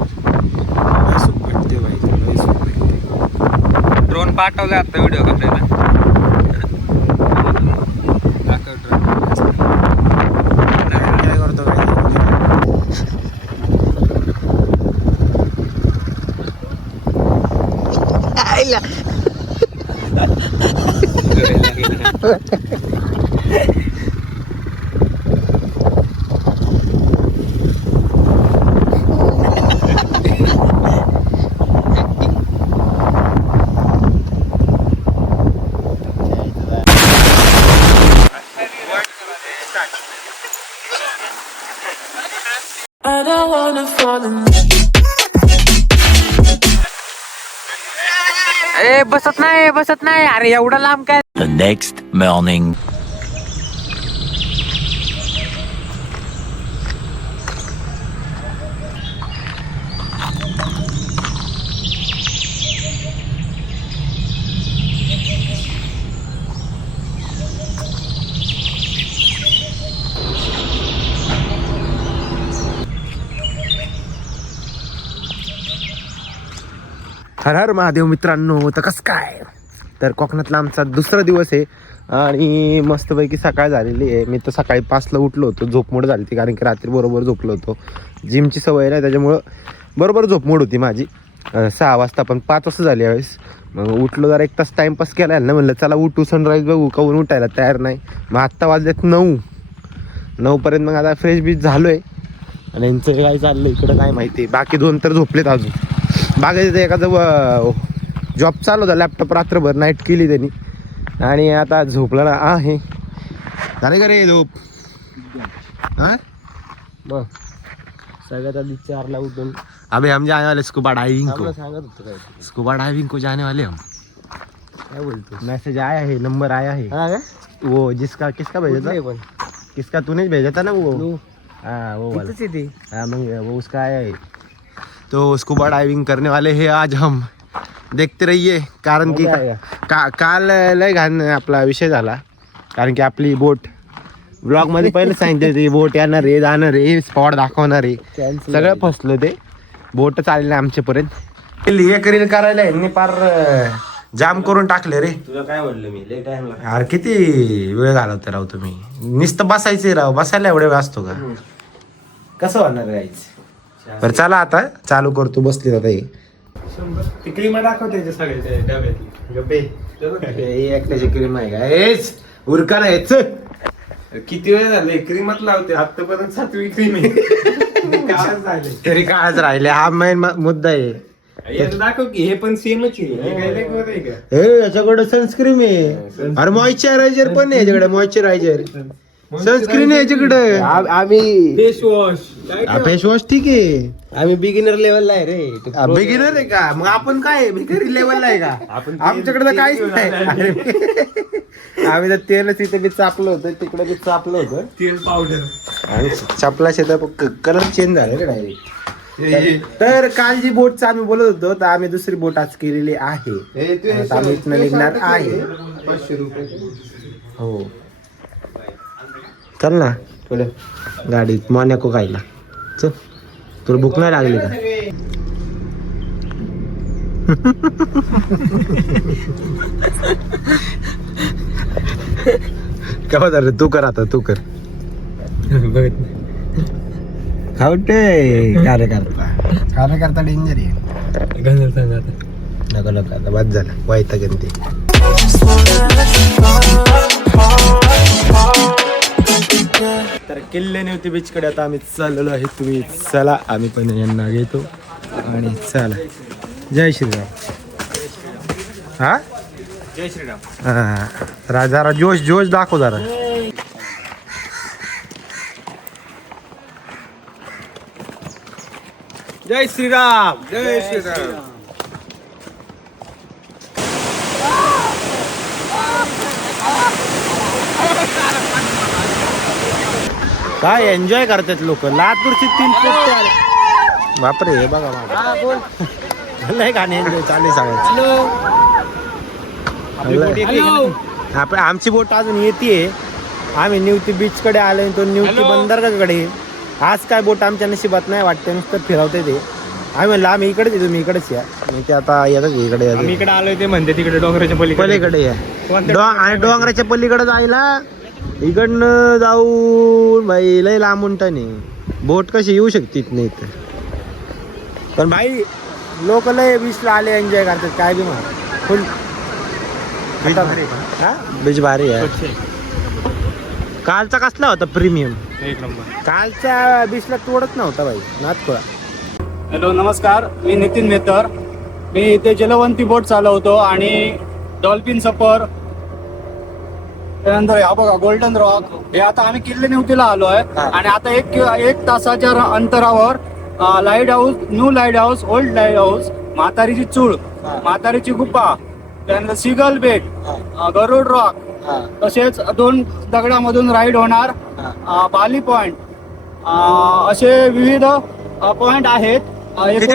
सुख भेटते भाई, लय सुख भेटते. ड्रोन पाठवला आता व्हिडिओ करायला. काय करतो काय I don't wanna fall in ए बसत नाही अरे एवढा लांब काय. The next morning. हर हर महादेव मित्रांनो. तर कसं काय, तर कोकणातला आमचा दुसरा दिवस आहे आणि मस्तपैकी सकाळ झालेली आहे. मी तर सकाळी 5ला उठलो होतो, झोपमोड झाली होती कारण की रात्री बरोबर झोपलो होतो. जिमची सवय नाही त्याच्यामुळं बरोबर झोपमोड होती माझी. 6 वाजता पण 5 वाजता झाली यावेळेस. मग उठलो, जरा 1 तास टाईमपास केला ना, म्हणलं चला उठू सनराईज बघू. काहून उठायला तयार नाही. मग आत्ता वाजलेत 9पर्यंत. मग आता फ्रेश बीच झालो आहे आणि यांचं काय चाललं इकडं काय माहिती. बाकी 2 तर झोपलेत अजून. बागायचं एखादं जॉब चालू होता, लॅपटॉप रात्रभर नाईट केली त्यांनी आणि आता झोपला आहे. झाले का रे झोप? हाँ मग सगळ्यात आधी 4ला उठून अबे हम जाने वाले स्कूबा डाइविंग को. सांगत होतो काय स्कूबा डाइविंग को जाने वाले हम. काय बोलतो? मैसेज आया है, नंबर आया है. हा का? वो जिसका किसका भेजा था? पण किसका तूने भेजा था ना वो? हाँ वो वाला. तिथंच येते. हाँ मंग वो उसका आया है. तो स्कूबा डाइविंग करने वाले हैं आज हम. देखते रहिए कारण की काल लय घाण आपला विषय झाला कारण की आपली बोट ब्लॉग मध्ये पहिले सांगितलं ते बोट येणार रे, जाणार रे, स्पॉट दाखवणार रे, सगळं फसलं. ते बोट चालले आमच्यापर्यंत. एक रील करायला यांनी पार जाम करून टाकले रे. तुला काय म्हणलं मी? लय टाइम लागला. यार किती वेळ घालवते राव तुम्ही. नुसतं बसायचे राव, बसायला एवढा वेळ असतो का? कसं होणार गाईच? बरं चला आता चालू करतो. बसली आता ती क्रीम दाखवते सगळ्याच्या डब्यातली. गप्पे एकट्याची क्रीम आहे का? हेच उरका ना हेच. किती वेळ झाले क्रीमच लावते आतापर्यंत 7वी क्रीम आहे. तरी काळच राहिले. हा मेन मुद्दा आहे. दाखव की हे पण सेमच आहे. याच्याकडे सनस्क्रीन आहे. अरे मॉइश्चरायझर पण आहे याच्याकडे. मॉइश्चरायझर सनस्क्रीन आहे याच्याकडे. आम्ही फेस वॉश ठीक आहे. आम्ही बिगिनर लेवलला आहे रे. बिगिनर आहे का? मग आपण काय भिकारी लेवलला आहे का? आमच्याकडे तर काहीच नाही. आम्ही तर तेलच इथे बी चापलं होतं, तिकडे बी चापलं होतं तेल पावडर आणि चपला शेतात कलर चेंज झाले रे डायरेक्ट. तर काल जी बोटचं आम्ही बोलत होतो तर आम्ही दुसरी बोट आज केलेली आहे. आता आम्ही इथनं निघणार आहे. 500 रुपये. हो चल ना थोडं गाडीत मोन्याको खायला. चल तुला भूक नाही लागली का? केव्हा झालं? तू कर आता, तू कर. खावटे कार्यकर्ता डेंजर आहे. नको नको आता बाद झालं वाईट गंती. तर किल्ले नेवती बीच कडे आता आम्ही चाललेलो आहे. तुम्ही चला आम्ही पण यांना घेतो आणि चला. जय श्रीराम. हा जय श्रीराम. हा जरा जोश जोश दाखव जरा. जय श्रीराम. जय श्रीराम. काय एन्जॉय करतात लोक. लातूरची 3 पोस्ट आले. बापरे हे बघा बाबा लय गाणे एन्जॉय चालू आहे सगळ्यात. आपण आमची बोट अजून येते. आम्ही निवती बीच कडे आलोय तो निवती बंदरगाकडे. आज काय बोट आमच्या नशिबात नाही वाटतं. नुसतं फिरवते ते. आम्ही म्हणलं आम्ही इकडेच येतो. मी इकडेच या. मी ते आता येतात इकडे आम्ही इकडे आलोय ते म्हणते तिकडे डोंगराच्या पलीकडे या. आणि डोंगराच्या पलीकडे जायला इकडनं जाऊन भाई लय लांबून टाने बोट कशी येऊ शकते नाही तर. पण भाई लोक लय बीचला आले एन्जॉय करतात. काय बी म्हणा फुल बीच भारी आहे. कालचा कसला होता प्रीमियम. एक नंबर. कालच्या बीचला तोडत नव्हता भाई नाथखोळा. हॅलो नमस्कार, मी नितीन मेहतर. मी इथे जलवंती बोट चालवतो आणि डॉल्फिन सफर त्यानंतर हा बघा गोल्डन रॉक हे आता आम्ही किल्ले निवतीला आलो आहे. आणि आता एक तासाच्या अंतरावर lighthouse, new lighthouse, old lighthouse, म्हातारीची चूळ, म्हातारीची गुफा, त्यानंतर सिगल बेट, गरुड रॉक, तसेच 2 दगडामधून राईड होणार, बाली पॉइंट, असे विविध पॉइंट आहेत.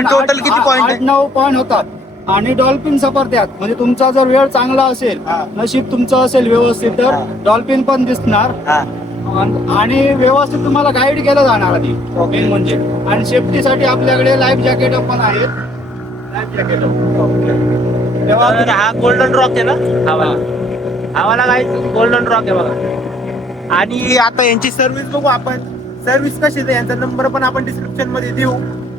टोटल किती पॉइंट? 8-9 पॉइंट होतात. आणि डॉल्फिन सफर त्यात म्हणजे तुमचा जर वेळ चांगला असेल, नशीब तुमचं असेल व्यवस्थित, तर डॉल्फिन पण दिसणार आणि व्यवस्थित तुम्हाला गाईड केलं जाणार आधी मेन म्हणजे. आणि सेफ्टीसाठी आपल्याकडे लाईफ जॅकेट पण आहेत. लाईफ जॅकेट तेव्हा हा गोल्डन रॉक आहे ना. आम्हाला काय गोल्डन रॉक आहे बघा. आणि आता यांची सर्व्हिस बघू आपण. सर्व्हिस कशी आहे यांचा नंबर पण आपण डिस्क्रिप्शन मध्ये देऊ.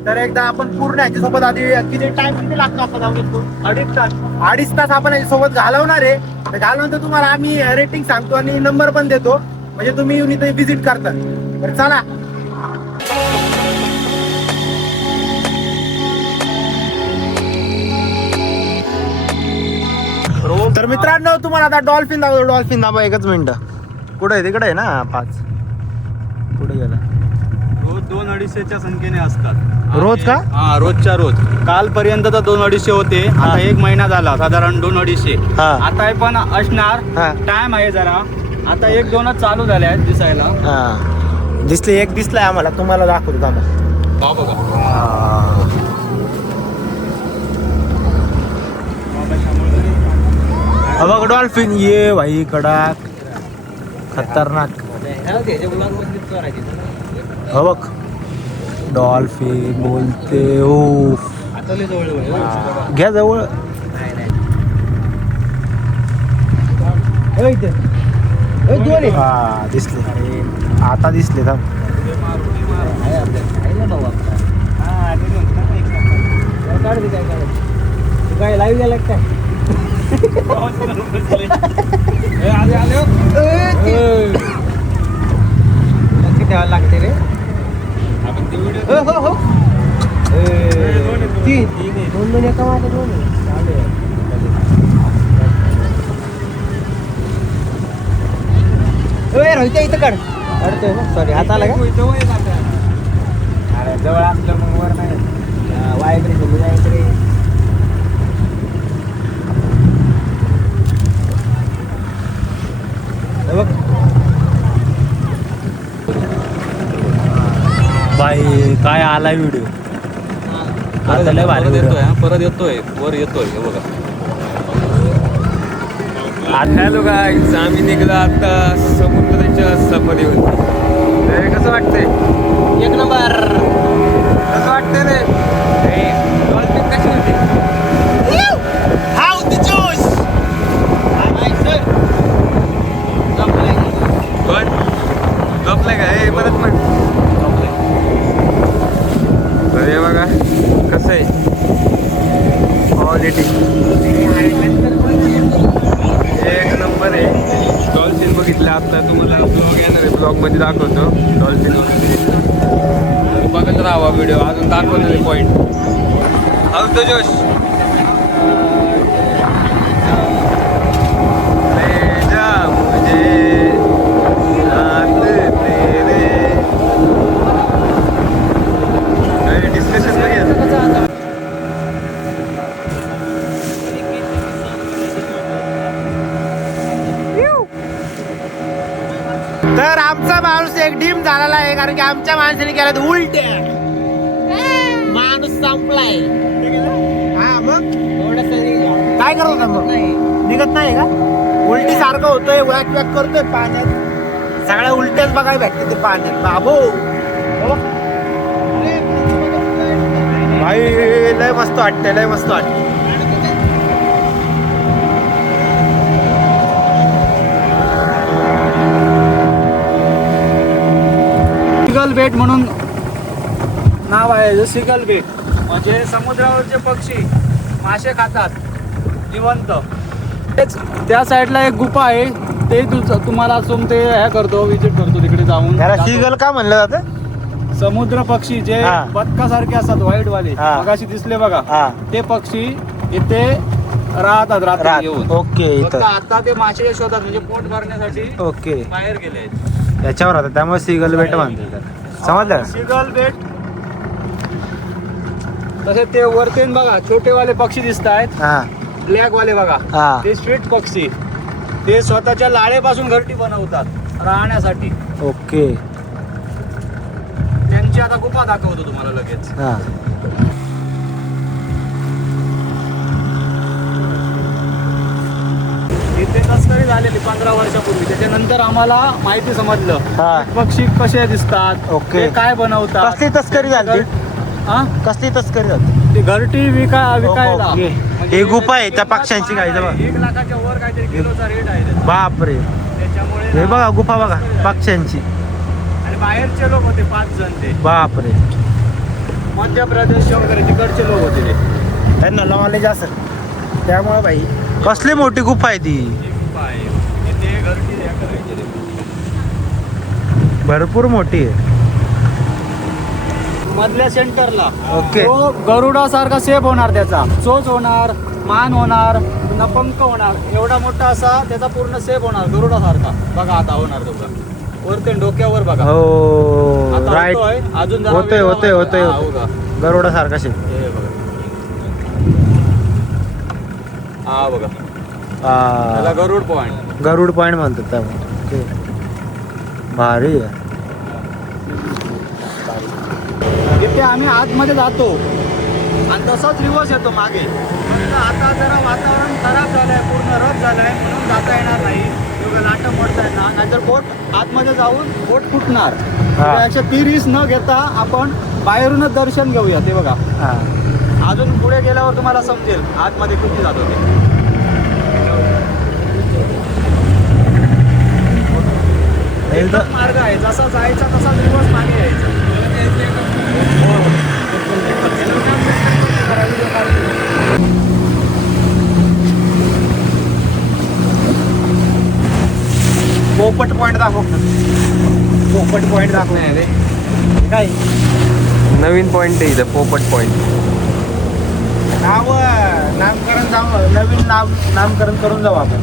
तर एकदा आपण पूर्ण याच्यासोबत आधी किती टाइम किती लागतो आपण 2.5 तास आपण याच्यासोबत घालवणार आहे. तर घालवून तुम्हाला आम्ही रेटिंग सांगतो आणि नंबर पण देतो म्हणजे तुम्ही येऊन इथे व्हिजिट करता. तर चला. तर मित्रांनो तुम्हाला आता डॉल्फिन दाखवतो. डॉल्फिन दाखवा. एकच मिनिट. कुठे आहे? तिकडे आहे ना 5. कुठे गेला? रोज 200-250च्या संख्येने असतात. रोज का? हा रोजच्या रोज. कालपर्यंत तर 200-250 होते. आता 1 महिना झाला साधारण 200-250. आता पण असणार. टाइम आहे जरा. आता 1-2च चालू झाले आहेत दिसायला. दिसले. एक दिसलाय आम्हाला. तुम्हाला दाखवतो बघ डॉल्फिन. ये भाई कडक खतरनाक. बघ डॉल्फिन बोलते. ओ घ्या जवळ. हा दिसले. आता दिसले थांब. काय लाईव्ह गेला काय? ठेवायला लागते रे. दोन एका माझ्या 2 रोहित इथं काढ. काढतोय ना. सॉरी हात आला का? अरे जवळ असलं मग वर नाही वायकडे घेऊन जायकडे. बाई काय आला व्हिडिओ. आता लय भारी येतोय. परत येतोय वर येतोय बघा. हॅलो गाईज, आम्ही निघलो आता समुद्राच्या सफरीवर. कसं वाटतंय? एक नंबर. कसं वाटतंय रे? डॉल्फिन कशी होती? हाऊ द जोश. पण झोपलाय का? हे परत म्हण. बघा कसं आहे. ब्लॉग मध्ये दाखवतो डॉल्फिन तर बघत राहावा व्हिडिओ, अजून दाखवतो पॉईंट. हलतो जोश डिस्कशन नाही. तर आमचा माणूस एक डीम झालेला आहे, कारण की आमच्या माणसाने केला उलट्या. माणूस संपलाय. हा मग काय करत होता मग? निघत नाही का? उलटी सारखं होतोय, वॅक वॅक करतोय पाण्यात. सगळ्या उलट्याच बघायला भेटते ते पाण्यात बाबू. भाई लय मस्त वाटतंय, लय मस्त वाटत. सिगल बेट म्हणून नाव आहे. सिगल बेट म्हणजे समुद्रावरचे पक्षी मासे खातात जिवंत. तेच त्या साईडला एक गुफा आहे, ते तुम्हाला ते हे करतो, विजिट करतो तिकडे जाऊन. त्याला सीगल का म्हणलं जातं? समुद्र पक्षी जे हा. बदकासारखे असतात, व्हाईट वाले हा. मगाशी दिसले बघा, हा. ते पक्षी इथे राहतात रात्री येऊन. ओके फक्त इथं. आता ते मासे शोधतात, म्हणजे पोट भरण्यासाठी ओके बाहेर गेले आहेत. याच्यावर होता, त्यामुळे सीगल बेट म्हणतात. समजलं? सिगल बेट. तसे ते वरते बघा छोटे वाले पक्षी दिसत आहेत, हा ब्लॅक वाले बघा, हा. ते स्वीट पक्षी. ते स्वतःच्या लाळेपासून घरटी बनवतात राहण्यासाठी. ओके त्यांची आता गुफा दाखवतो तुम्हाला लगेच. हा. इथे तस्करी झालेली 15 वर्षापूर्वी. त्याच्यानंतर आम्हाला माहिती समजलं हा. पक्षी कसे दिसतात, ओके. ते काय बनवतात. कसली तस्करी झाली? हा? कसली तस्करी झाली? ती घरटी विकायला. ओके. म्हणजे हे गुफा आहे त्या पक्ष्यांची काय बघा. 1 लाखाच्या वर काहीतरी किलोचा रेट आहे त्याचा. बापरे. त्याच्यामुळे हे बघा गुफा बघा पक्ष्यांची. आणि बाहेरचे लोक होते 5 जण, ते बापरे. मध्य प्रदेश वगैरे तिकडचे लोक होते ते. त्यांना नॉलेज असेल त्यामुळे भाई. कसली मोठी गुफा आहे ती. ही गुफा आहे. इथे घरटी हे करायचे ते. भरपूर मोठी आहे. मधल्या सेंटरला ओके. तो गरुडासारखा शेप होणार, त्याचा चोच होणार, मान होणार, नपंक होणार, एवढा मोठा असा त्याचा पूर्ण शेप होणार गरुडासारखा. बघा आता होणार तुझा वरते डोक्यावर बघा. हो आता राईट. होतोय, अजून जरा होतोय वेगळा होतोय होतोय. होतोय हा, हो का? गरुडा सारखा शेप. हे बघा. हा बघा, त्याला गरुड पॉइंट. गरुड पॉइंट म्हणतात त्यामुळे. ओके. भारी आहे. इथे आम्ही आतमध्ये जातो आणि तसाच रिवर्स येतो मागे. फक्त आता जरा वातावरण खराब झालंय, पूर्ण रफ झालंय, म्हणून जाता येणार नाही. एवढं लाटं मोडता येणार, नाहीतर बोट आतमध्ये जाऊन बोट फुटणार. त्यापेक्षा ती रिस्क न घेता आपण बाहेरूनच दर्शन घेऊया. ते बघा, हा. अजून पुढे गेल्यावर तुम्हाला समजेल आतमध्ये किती जातो ते. एकच मार्ग आहे, जसा जायचा तसा रिवर्स मागे यायचा. पोपट पॉइंट दाखव. पोपट पॉइंट दाखव. काय नवीन पॉइंट आहे इथं, पोपट पॉइंट. नामकरण जाऊ, नवीन नामकरण करून जाऊ आपण.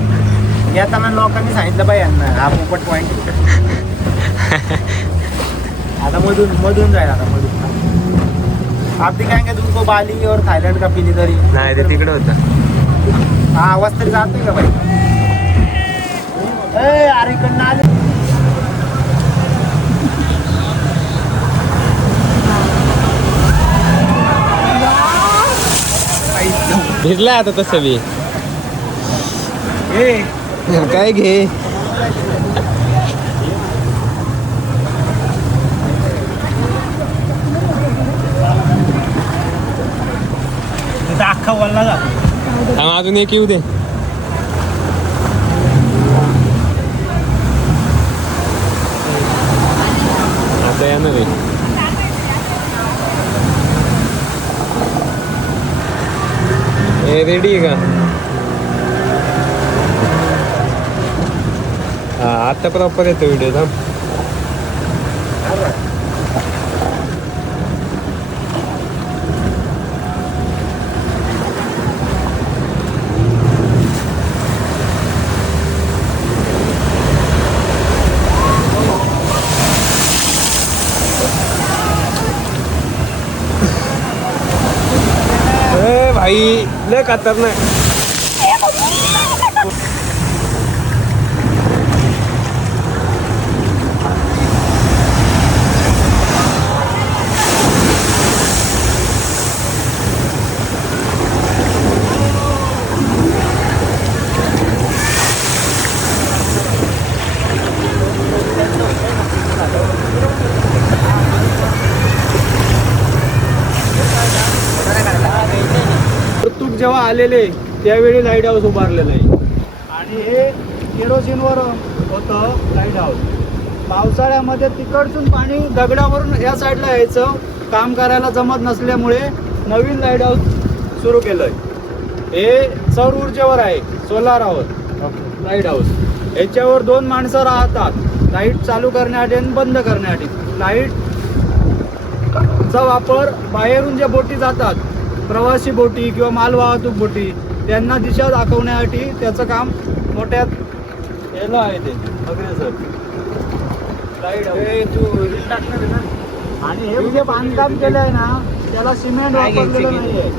येताना लोकांनी सांगितलं बाई यांना हा पोपट पॉइंट. आता मधून जाईल. आता मधून आप दिखाएंगे तुमको बाली और थाईलैंड का पिलीदरी. नाही ते तिकडे होतं. हा आवाज तरी जातोय का बाई? अरे इकडनं आले. भिजलाय आता तसं बी. काय घे. अख्खा वल्ला जातो. अजून एक येऊ दे. आता येणार आहे. रेडी आहे का? हा आता प्रॉपर येतो व्हिडिओ. थांब. भाई लय खतरनाक. तूक जेव्हा आलेले त्यावेळी लाईट हाऊस उभारलेलं आहे आणि हे केरोसिनवर होतं लाईट हाऊस. पावसाळ्यामध्ये तिकडसून पाणी दगडावरून या साईडला यायचं, काम करायला जमत नसल्यामुळे नवीन लाईट हाऊस सुरू केलंय. हे सौर ऊर्जेवर आहे, सोलारावर लाईट हाऊस. याच्यावर 2 माणसं राहतात लाईट चालू करण्यासाठी आणि बंद करण्यासाठी. लाईटचा वापर बाहेरून ज्या बोटी जातात, प्रवासी बोटी किंवा मालवाहतूक बोटी, त्यांना दिशा दाखवण्यासाठी त्याचं काम मोठ्या याला आहे ते अग्रेसर लाईट टाकणार आहे ना. आणि हे जे बांधकाम केलं आहे ना त्याला सिमेंट वापरलेलं नाही आहे.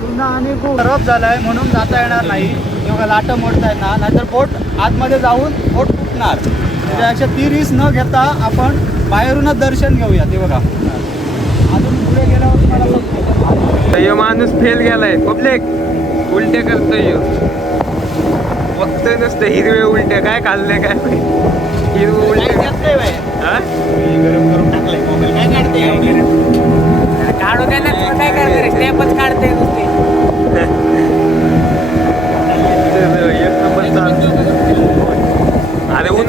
पुन्हा आणि खूप खराब झाला आहे म्हणून जाता येणार नाही किंवा लाटं मोडता येणार, नाहीतर बोट आतमध्ये जाऊन बोट फुटणार. त्यापेक्षा ती रिस्क न घेता आपण बाहेरूनच दर्शन घेऊया. ते बघा अजून पुढे गेल्यावर मला यो माणूस फेल गेलाय. पब्लिक उलटे करतोय. फक्त नसतं हिरवे उलटे. काय खाल्ले काय हिरवे उलटे. गरम करून टाकलंय मोबाईल. काय काढते काढू द्या ना. काय करते स्नॅपच काढते नुसते. एक नंबर चालू. अरे ऊन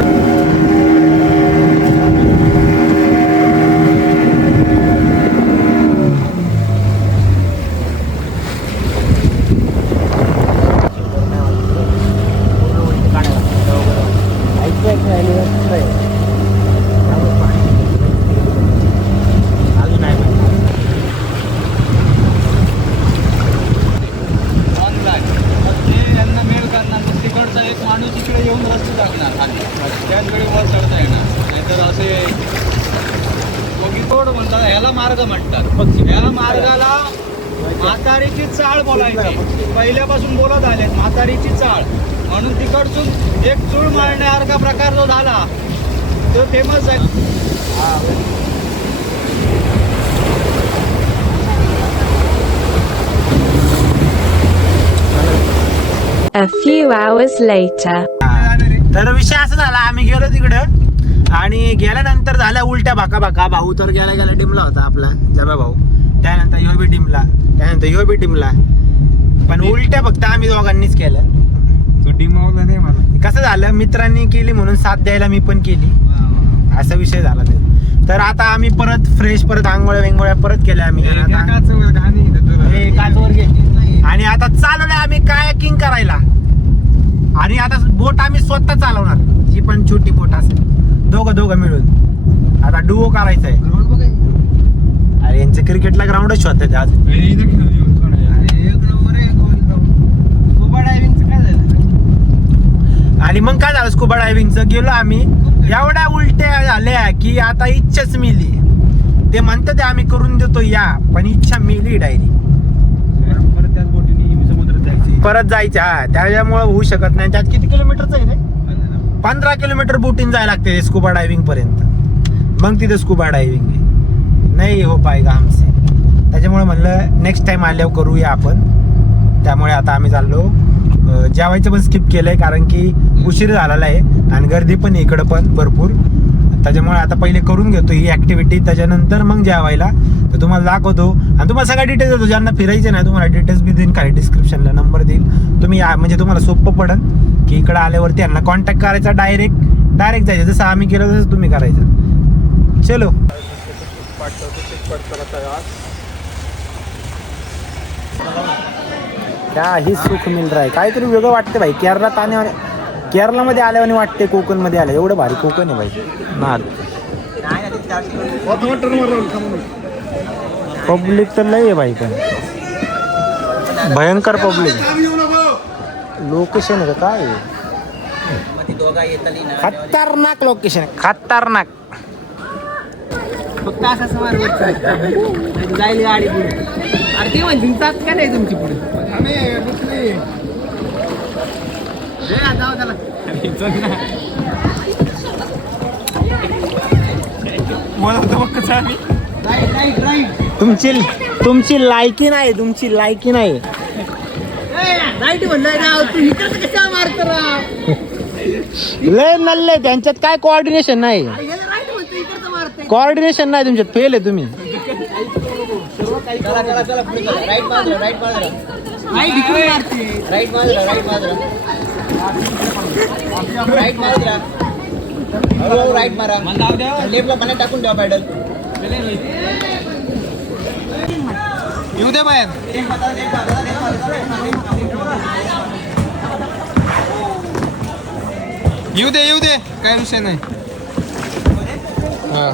यांना मेल करणार. तिकडचा एक माणूस इकडे येऊन रस्ते टाकणार खाली, त्याच वेळी वर चढता येणार. नाहीतर असे बगीतोड म्हणतात, ह्याला मार्ग म्हणतात. ह्या मार्गाला म्हातारीची चाळ बोलायची. पहिल्यापासून बोलत आले म्हातारीची चाळ म्हणून. तिकडसून एक चूळ मारण्यासारखा प्रकार जो झाला तो फेमस आहे. A few hours later. तर विषय असा झाला, आम्ही गेलो तिकडं आणि गेल्यानंतर झाल्या उलट्या भाका. भाऊ तर गेला डिमला होता आपला जबा भाऊ. त्यानंतर ह्यो बी डिमला, त्यानंतर ह्यो बी डिमला. पण उलट्या फक्त आम्ही दोघांनीच केल्या. तो डिमावला नाही मला. कसं झालं, मित्रांनी केली म्हणून साथ द्यायला मी पण केली, असा विषय झाला ते. तर आता आम्ही परत फ्रेश परत आंघोळ्या वेंगोळ्या परत केल्या आम्ही. काचवर गेली आणि आता चालवलंय आम्ही कायाकिंग करायला. आणि आता बोट आम्ही स्वतः चालवणार, जी पण छोटी बोट असेल. दोघं मिळून आता डुओ करायचा आहे. अरे यांचं क्रिकेटला ग्राउंडच शोधतात आज. आणि मग काय झालं, स्कुबा डायव्हिंगचं गेलो आम्ही. एवढ्या उलट्या झाल्या की आता इच्छाच मिली. ते म्हणतात ते आम्ही करून देतो या, पण इच्छा मिली डायरेक्ट. परत जायचं. हा, त्याच्यामुळे होऊ शकत नाही. त्यात किती किलोमीटरचं आहे रे? 15 किलोमीटर बोटीन जायला लागते स्कुबा डायव्हिंग पर्यंत. मग तिथे स्कुबा डायव्हिंग नाही हो पायगा आमचे. त्याच्यामुळे म्हणलं नेक्स्ट टाइम आल्यावर करूया आपण. त्यामुळे आता आम्ही चाललो. जेवायचं पण स्किप केलंय कारण की उशीर झालेला आहे आणि गर्दी पण इकडं पण भरपूर. त्याच्यामुळे आता पहिले करून घेतो ही ऍक्टिव्हिटी, त्याच्यानंतर मग जेवायला. तर तुम्हाला दाखवतो आणि तुम्हाला सगळ्या डिटेल्स देतो. ज्यांना फिरायचे नाही तुम्हाला डिटेल्स बी देईन, खाली डिस्क्रिप्शनला नंबर देईल. तुम्ही म्हणजे तुम्हाला सोपं पडेल की इकडं आल्यावरती यांना कॉन्टॅक्ट करायचा. डायरेक्ट जायचं, जसं आम्ही केलं तसं तुम्ही करायचं. चलो. क्या ही सुख मिल रहा है. काहीतरी वेगळं वाटतं भाई. केरळात आणि केरळामध्ये आल्यावर वाटते कोकणमध्ये आलं. एवढं भारी कोकण आहे भाई. पब्लिक तर लय आहे बाई, पण भयंकर पब्लिक. लोकेशन आहे का काय आहे? खतरनाक लोकेशन आहे, खतरनाक. फक्त असं समार जाईल गाडी पुढे. अरे ते म्हणतील तात का नाही तुमची पुढे जाऊ त्याला. तुमची लायकी नाही, तुमची लायकी नाही. राईट म्हणलंय राव, तू इकडचं कशा मारतो राव. लय नल्ले, त्यांच्यात काय कोऑर्डिनेशन नाही. राईट म्हणतो इकडचं मारते. कोऑर्डिनेशन नाही तुमच्यात, फेल आहे तुम्ही. राईट बाजूला, राईट बाजूला. राईट इकडे मारते. राईट बाजूला, राईट बाजूला. राईट बाजूला. हळूहळू राईट मारा. लेफ्टला पाण्यात टाकून द्या पॅडल. येऊ दे बाहेर. येऊ दे काय विषय नाही. हा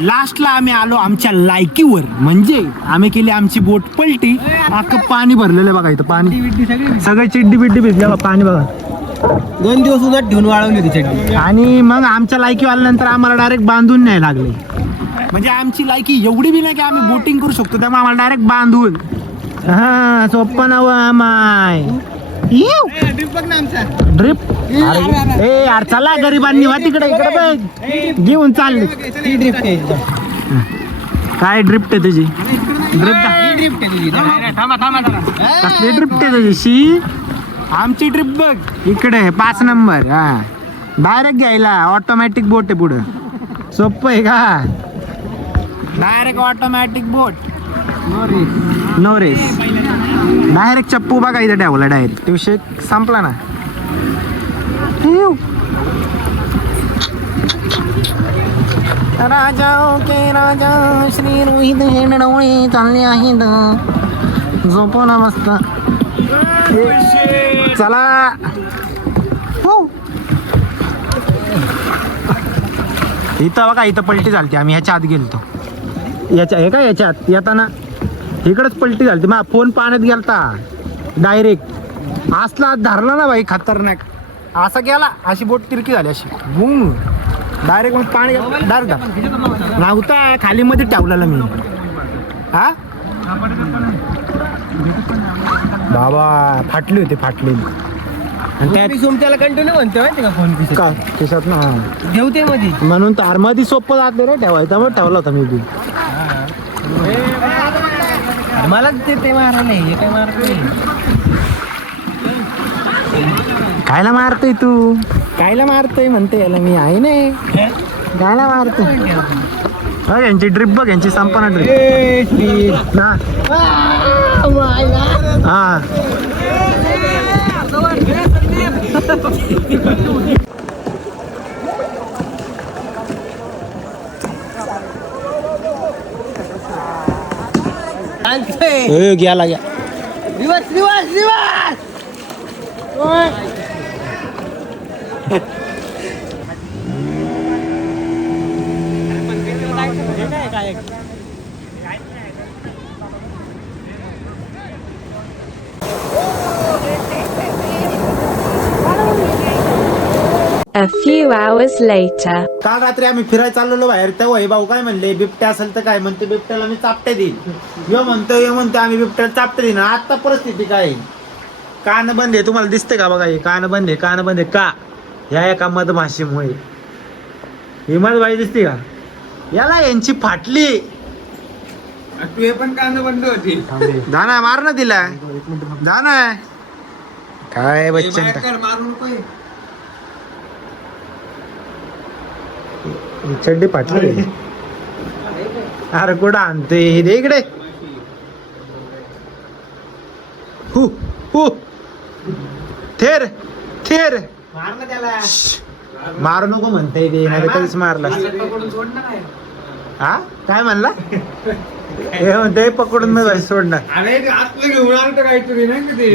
लास्टला आम्ही आलो आमच्या लायकीवर, म्हणजे आम्ही केली आमची बोट पलटी. अख्खं पाणी भरलेलं बघा इथं, पाणी सगळे चिड्डी बिड्डी भिजल्या, पाणी बघा. 2 दिवस उलट ठेवून वाळवली होती चटणी. आणि मग आमच्या लायकी आल्यानंतर आम्हाला डायरेक्ट बांधून न्याय लागले. म्हणजे आमची लायकी एवढी बी नाही की आम्ही बोटिंग करू शकतो, त्यामुळे आम्हाला डायरेक्ट बांधून. हा सोप्पं नव आमाय ड्रिप. ए यार चला गरिबांनी, वा तिकडे इकडे बघ घेऊन चालले. काय ड्रिफ्ट आहे तुझी? कसली ड्रिफ्ट आहे तुझी? शी आमची ट्रिप बघ इकडे 5 नंबर. हा डायरेक्ट घ्यायला ऑटोमॅटिक बोट आहे पुढं. सोपं आहे का? डायरेक्ट ऑटोमॅटिक बोट, नो रेस. डायरेक्ट चप्पू बघा इथं ठेवला, डायरेक्ट तो विषय संपला ना. राजा के राजा श्री रोहित हेडवळे चालले आहेत झोपवला मस्त. चला इथं बघा, इथं पलटी झालती. आम्ही ह्याच्या आत गेलतो, याच्या हे काय याच्यात येताना इकडंच पलटी झाली. मग फोन पाण्यात गेलता डायरेक्ट. असला धरला ना बाई खतरनाक, असा गेला, अशी बोट तिरकी झाली अशी बूम डायरेक्ट. मग पाणी डायरेक्ट नव्हता खाली मध्ये ठेवलेला मी. हा बाबा फाटली होती, फाटली. आणि त्याला कंटिन्यू म्हणतो माहिती का फोन का त्याच्यात ना ठेवते मध्ये, म्हणून तर आरमध्ये सोपं जात रे ठेवायचा, मग ठेवला होता मी बी. मला ते मारायला हे काय मारत नाही. कायला मारतोय तू? कायला मारतोय म्हणते याला मी, आहे नाही कायला मारतोय. यांची ड्रिप बघ, यांची संपना ड्रिप. हा गेला घ्या. दिवस दिवस दिवस A few hours later. काल रात्री आम्ही फिरायला चाललेलो बाहेर, तेव्हा हे भाऊ काय म्हणले, बिबट्या असेल तर काय म्हणते, बिबट्याला मी चापटे देईन. यो म्हणतो आम्ही बिबट्याला चापटे देईन. आता परिस्थिती काय, कान बंद आहे. तुम्हाला दिसते का बघा, हे कान बंद आहे, कान बंद आहे का ह्या एका मधमाशीमुळे. हिमत बाई दिसते का, याला यांची फाटली. तू हे पण कांदा बंद होती. जाना मार ना तिला, जाना काय बच्चन चड्डी फाटली. अरे कुठं आणते हे दे इकडे. थेर थेर मारू नको म्हणते ते, नाही कधीच मारला. हा काय म्हणला? हे म्हणते पकडून नाही सोडणार अरे ते आतलं घेऊन आलं तर काहीतरी नाही का ते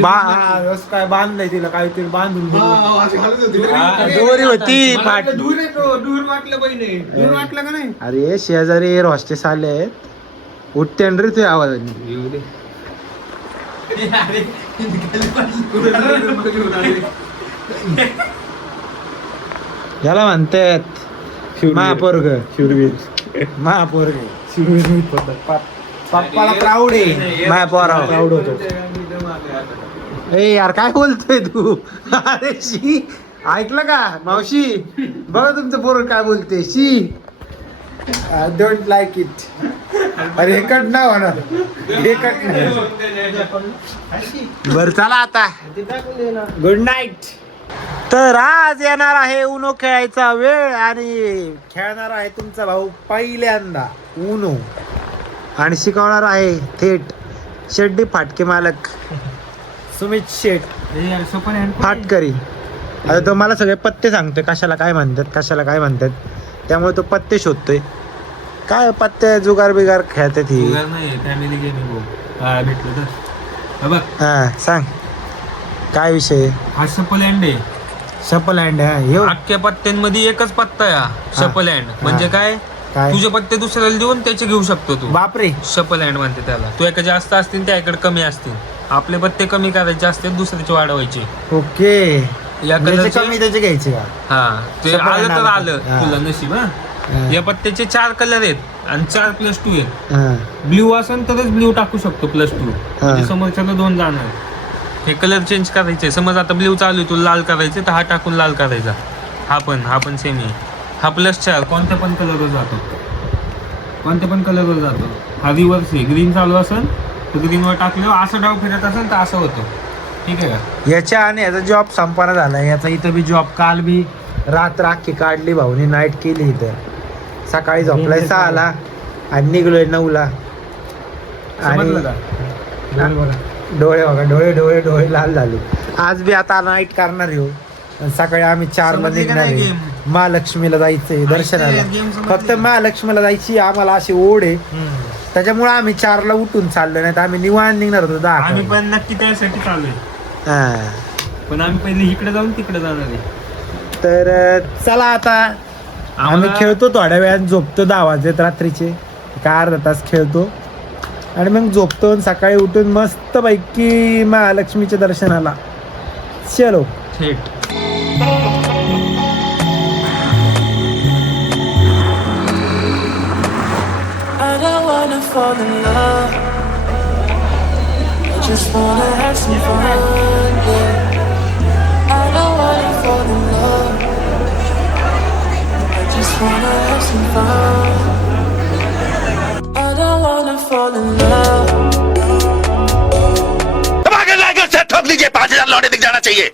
असं काय बांधलंय तिला काहीतरी बांधून अरे, दोरी होती मला फाट. वाटलं दूर येतो दूर वाटलं पहिले दूर वाटलं का नाही अरे शेजारी एअर हॉस्टेस आले आहेत उठते रे तुझ्या आवाजाने येऊ दे याला म्हणतात महापोरग महापोरग पप्पाला प्राऊड आहे महापोरा प्राऊड होतो ए यार काय बोलतोय तू अरे शी ऐकलं का मावशी बघा तुमचं पोरग काय बोलते शी डोंट लाईक इट अरे हे कट ना होणार हे कट नाही बर चला आता गुड नाईट तर आज येणार आहे उनो खेळायचा वेळ आणि खेळणार आहे तुमचा भाऊ पहिल्यांदा उनो आणि शिकवणार आहे थेट शेड्डी फाटके मालक सुमित शेठ फाटकरी आता तो मला सगळे पत्ते सांगतोय कशाला काय म्हणतात त्यामुळे तो पत्ते शोधतोय काय पत्ते जुगार बिगार खेळतात ही नाही फॅमिली गेमिंग भेटलं तर बघ हा सांग काय विषय हा शपल हँड आहे शपल हँड हे अख्ख्या पत्त्यांमध्ये एकच पत्ता या शपल हँड म्हणजे काय काय तुझे पत्ते दुसऱ्याला देऊन त्याचे घेऊ शकतो तू बापरे शपल हँड म्हणते त्याला तू एका जास्त असतील त्याकडे कमी असतील आपले पत्ते कमी करायचे असते दुसऱ्याचे वाढवायचे ओके या कलरचे कमी त्याचे घ्यायचे का हा ते शपल आलं hand तर आलं. आलं हा. तुला नशीब हा या पत्त्याचे 4 कलर आहेत आणि 4+2 आहेत हा. ब्ल्यू असेल तरच ब्ल्यू टाकू शकतो +2 म्हणजे समोरच्याला 2 जाणार हे कलर चेंज करायचे समज आता ब्ल्यू चालू आहे तुला लाल करायचे तर हा टाकून लाल करायचा हा पण सेम आहे हा +4 कोणत्या पण कलरवर जातो हा रिव्हर्स आहे ग्रीन चालू असेल तर ग्रीनवर टाकल्यावर असं डाव फिरत असेल तर असं होतं ठीक आहे का याच्या आणि याचा जॉब संपन्न झाला याचा इथं बी जॉब काल बी रात्र अख्खी काढली भाऊनी नाईट केली इथं सकाळी झोपलाय 6ला आणि निघलोय 9ला आणि डोळे बघा डोळे लाल झाले आज बी आता नाईट करणार येऊ सकाळी आम्ही 4ला निघणार आहे महालक्ष्मीला जायचंय दर्शनाला फक्त महालक्ष्मीला जायची आम्हाला अशी ओढ आहे त्याच्यामुळे आम्ही 4ला उठून चाललो नाही तर आम्ही निवांत निघणार होतो 10 आम्ही पण नक्की त्यासाठी चालू आहे पण आम्ही पहिले इकडे जाऊन तिकडे जाणार आहे तर चला आता आम्ही खेळतो थोड्या वेळात झोपतो 10 वाजलेत रात्रीचे का अर्धा तास खेळतो आणि मग झोपतो आणि सकाळी उठून मस्त पैकी महालक्ष्मीच्या दर्शनाला चलो थेट I don't wanna fall in love. I just wanna have some fun, yeah. I don't wanna fall in love. I just wanna have some fun. I don't wanna fall in love. ठोक लीजिए 5,000 लौटे दिख जाना चाहिए